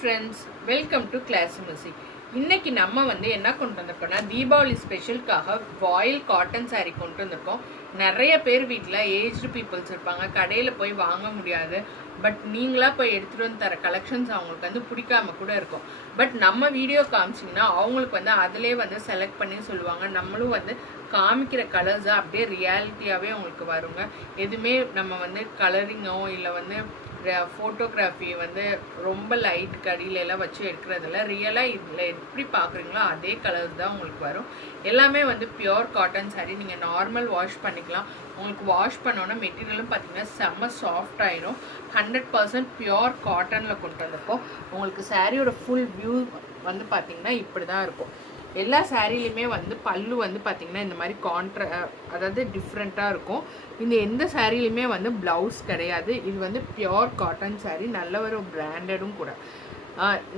Friends, welcome to கிளாசிமசி. இன்னைக்கு நம்ம என்ன கொண்டு வந்திருக்கோம்னா, தீபாவளி ஸ்பெஷலுக்காக வாயில் காட்டன் சாரீ கொண்டு வந்திருக்கோம். நிறைய பேர் வீட்டில் ஏஜ்டு பீப்புள்ஸ் இருப்பாங்க, கடையில் போய் வாங்க முடியாது. பட் நீங்களாக போய் எடுத்துகிட்டு வந்து தர கலெக்ஷன்ஸ் அவங்களுக்கு பிடிக்காம கூட இருக்கும். பட் நம்ம வீடியோ காமிச்சிங்கன்னா அவங்களுக்கு அதிலே செலக்ட் பண்ணி சொல்லுவாங்க. நம்மளும் காமிக்கிற கலர்ஸை அப்படியே ரியாலிட்டியாகவே உங்களுக்கு வருங்க. எதுவுமே நம்ம கலரிங்கோ இல்லை ஃபோட்டோகிராஃபி ரொம்ப லைட் கடியிலெல்லாம் வச்சு எடுக்கிறதில்ல. ரியலாக இதில் எப்படி பார்க்குறீங்களோ அதே கலர்ஸ் தான் உங்களுக்கு வரும். எல்லாமே பியோர் காட்டன் சாரீ. நீங்கள் நார்மல் வாஷ் பண்ணிக்கலாம். உங்களுக்கு வாஷ் பண்ணோன்னா மெட்டீரியலும் பார்த்தீங்கன்னா செம்ம சாஃப்ட் ஆயிரும். 100% பியோர் காட்டனில் கொண்டு வந்திருக்கோம். உங்களுக்கு சாரியோட ஃபுல் வியூ பார்த்தீங்கன்னா இப்படி தான் இருக்கும். எல்லா சாரீலையுமே பல்லு பார்த்திங்கன்னா இந்த மாதிரி அதாவது டிஃப்ரெண்ட்டாக இருக்கும். இந்த எந்த சாரீலையுமே ப்ளவுஸ் கிடையாது. இது பியோர் காட்டன் சாரீ, நல்ல ஒரு பிராண்டடும் கூட.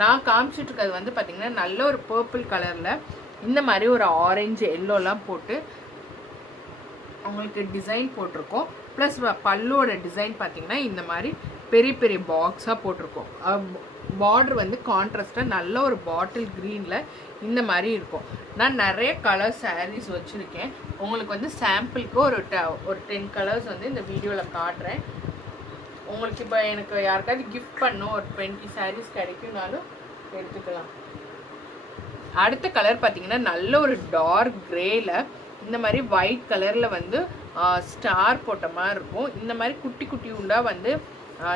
நான் காமிச்சிட்டு இருக்கிறது பார்த்திங்கன்னா நல்ல ஒரு பர்பிள் கலரில் இந்த மாதிரி ஒரு ஆரஞ்சு எல்லோலாம் போட்டு அவங்களுக்கு டிசைன் போட்டிருக்கோம். ப்ளஸ் பல்லுவோட டிசைன் பார்த்திங்கன்னா இந்த மாதிரி பெரிய பெரிய பாக்ஸாக போட்டிருக்கோம். பார்டர் கான்ட்ராஸ்டாக நல்ல ஒரு பாட்டில் க்ரீனில் இந்த மாதிரி இருக்கும். நான் நிறைய கலர் சாரீஸ் வச்சுருக்கேன். உங்களுக்கு சாம்பிளுக்கு ஒரு 10 கலர்ஸ் இந்த வீடியோவில் காட்டுறேன். உங்களுக்கு இப்போ எனக்கு யாருக்காவது கிஃப்ட் பண்ணும் ஒரு 20 சாரீஸ் கிடைக்கும்னாலும் எடுத்துக்கலாம். அடுத்த கலர் பார்த்திங்கன்னா நல்ல ஒரு டார்க் க்ரேயில் இந்த மாதிரி ஒயிட் கலரில் ஸ்டார் போட்ட மாதிரி இருக்கும். இந்த மாதிரி குட்டி குட்டி உண்டாக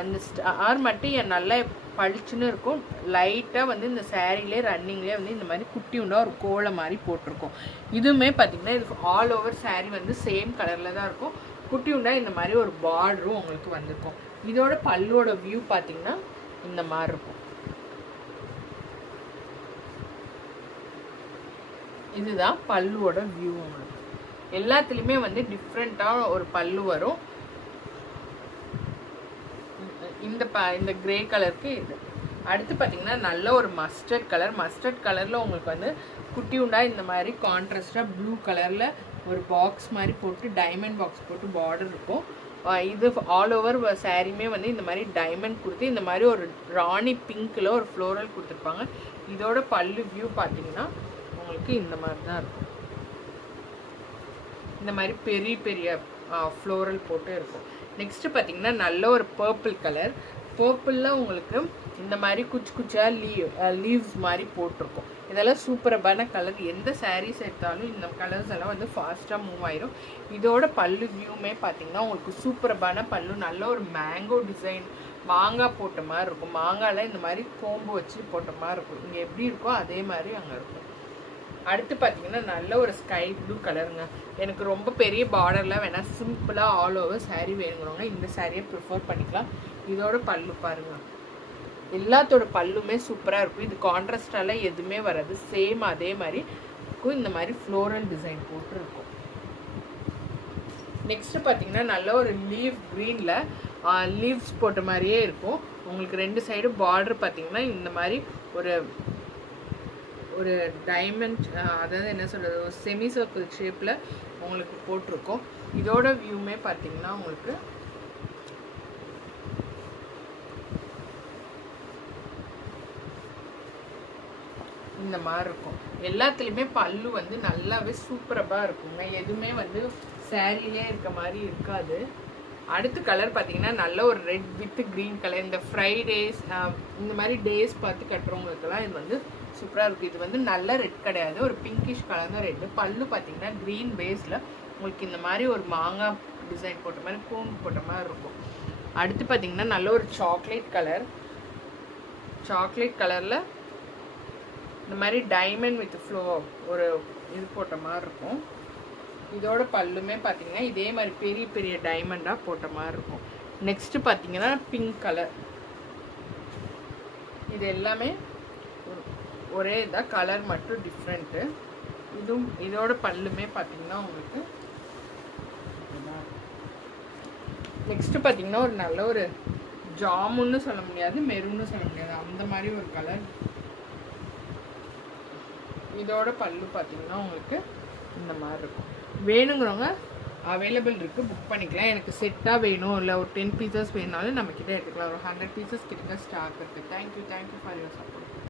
இந்த ஸ்டார் மட்டும் நல்லா பளிச்சுன்னு இருக்கும். லைட்டாக இந்த சாரீலே ரன்னிங்லேயே இந்த மாதிரி குட்டி உண்டா ஒரு கோலை மாதிரி போட்டிருக்கோம். இதுவுமே பார்த்திங்கன்னா இது ஆல் ஓவர் சாரீ சேம் கலரில் தான் இருக்கும். குட்டி உண்டா இந்த மாதிரி ஒரு பார்டரும் உங்களுக்கு வந்திருக்கும். இதோட பல்லுவோட வியூ பார்த்திங்கன்னா இந்த மாதிரி இருக்கும். இதுதான் பல்லுவோட வியூ. உங்களுக்கு எல்லாத்துலேயுமே டிஃப்ரெண்ட்டாக ஒரு பல்லு வரும். இந்த கிரே கலருக்கு இது. அடுத்து பார்த்தீங்கன்னா நல்ல ஒரு மஸ்டர்ட் கலரில் உங்களுக்கு குட்டி உண்டா இந்த மாதிரி கான்ட்ராஸ்டாக ப்ளூ கலரில் ஒரு பாக்ஸ் மாதிரி போட்டு டைமண்ட் பாக்ஸ் போட்டு பார்டர் இருக்கும். இது ஆல் ஓவர் சாரீமே இந்த மாதிரி டைமண்ட் கொடுத்து இந்த மாதிரி ஒரு ராணி பிங்க்கில் ஒரு ஃப்ளோரல் கொடுத்துருப்பாங்க. இதோட பல்லு வியூ பார்த்தீங்கன்னா உங்களுக்கு இந்த மாதிரி தான் இருக்கும். இந்த மாதிரி பெரிய பெரிய ஃப்ளோரல் போட்டு இருக்கும். நெக்ஸ்ட்டு பார்த்தீங்கன்னா நல்ல ஒரு பர்பிள் கலர். பர்பிளில் உங்களுக்கு இந்த மாதிரி குச்சி குச்சியாக லீவ்ஸ் மாதிரி போட்டிருக்கும். இதெல்லாம் சூப்பரான கலர். எந்த சாரீஸ் எடுத்தாலும் இந்த கலர்ஸ் எல்லாம் ஃபாஸ்ட்டாக மூவ் ஆயிரும். இதோட பல்லு வியூமே பார்த்தீங்கன்னா உங்களுக்கு சூப்பரான பல்லு. நல்ல ஒரு மேங்கோ டிசைன், மாங்காய் போட்ட மாதிரி இருக்கும். மாங்காயில் இந்த மாதிரி கோம்பு வச்சு போட்ட மாதிரி இருக்கும். இங்கே எப்படி இருக்கோ அதே மாதிரி அங்கே இருக்கும். அடுத்து பார்த்தீங்கன்னா நல்ல ஒரு ஸ்கை ப்ளூ கலருங்க. எனக்கு ரொம்ப பெரிய பார்டரில் வேணால் சிம்பிளாக ஆல் ஓவர் சாரீ வேணுங்கிறவங்க இந்த சாரியை ப்ரிஃபர் பண்ணிக்கலாம். இதோட பல்லு பாருங்கள், எல்லாத்தோட பல்லுமே சூப்பராக இருக்கும். இது கான்ட்ராஸ்டாலாம் எதுவுமே வராது. சேம் அதே மாதிரி இருக்கும். இந்த மாதிரி ஃப்ளோரல் டிசைன் போட்டு இருக்கும். நெக்ஸ்ட்டு பார்த்தீங்கன்னா நல்ல ஒரு லீவ் க்ரீனில் லீவ்ஸ் போட்ட மாதிரியே இருக்கும். உங்களுக்கு 2 சைடு பார்டர் பார்த்தீங்கன்னா இந்த மாதிரி ஒரு டைமண்ட், அதாவது என்ன சொல்கிறது, ஒரு செமி சர்க்கிள் ஷேப்பில் உங்களுக்கு போட்டிருக்கோம். இதோட வியூமே பார்த்தீங்கன்னா உங்களுக்கு இந்த மாதிரி இருக்கும். எல்லாத்துலேயுமே பல்லு நல்லாவே சூப்பராக இருக்குங்க. எதுவுமே சாரிலே இருக்க மாதிரி இருக்காது. அடுத்த கலர் பார்த்தீங்கன்னா நல்ல ஒரு ரெட் வித் க்ரீன் கலர். இந்த ஃப்ரைடேஸ் இந்த மாதிரி டேஸ் பார்த்து கட்டுறவங்களுக்கெல்லாம் இது சூப்பராக இருக்குது. இது நல்ல ரெட் கிடையாது, ஒரு பிங்கிஷ் கலர் தான் ரெட்டு. பல்லு பார்த்தீங்கன்னா க்ரீன் பேஸில் உங்களுக்கு இந்த மாதிரி ஒரு மாங்காய் டிசைன் போட்ட மாதிரி கூம்பு போட்ட மாதிரி இருக்கும். அடுத்து பார்த்தீங்கன்னா நல்ல ஒரு சாக்லேட் கலரில் இந்த மாதிரி டைமண்ட் வித் ஃப்ளோ ஒரு இது போட்ட மாதிரி இருக்கும். இதோட பல்லுமே பார்த்தீங்கன்னா இதே மாதிரி பெரிய பெரிய டைமண்டாக போட்ட மாதிரி இருக்கும். நெக்ஸ்ட்டு பார்த்தீங்கன்னா பிங்க் கலர். இது எல்லாமே ஒரே இதாக, கலர் மட்டும் டிஃப்ரெண்ட்டு. இதோட பல்லுமே பார்த்தீங்கன்னா உங்களுக்கு. நெக்ஸ்ட்டு பார்த்தீங்கன்னா ஒரு நல்ல ஒரு ஜாமுன்னு சொல்ல முடியாது, மெரூன்னு சொல்ல முடியாது, அந்த மாதிரி ஒரு கலர். இதோட பல்லு பார்த்தீங்கன்னா உங்களுக்கு இந்த மாதிரி இருக்கும். வேணுங்கிறவங்க அவைலபிள் இருக்குது, புக் பண்ணிக்கலாம். எனக்கு செட்டாக வேணும் இல்லை ஒரு 10 பீசஸ் வேணுனாலும் நம்மக்கிட்ட எடுத்துக்கலாம். ஒரு 100 பீசஸ் கிட்ட ஸ்டாக் இருக்குது. Thank you for your support.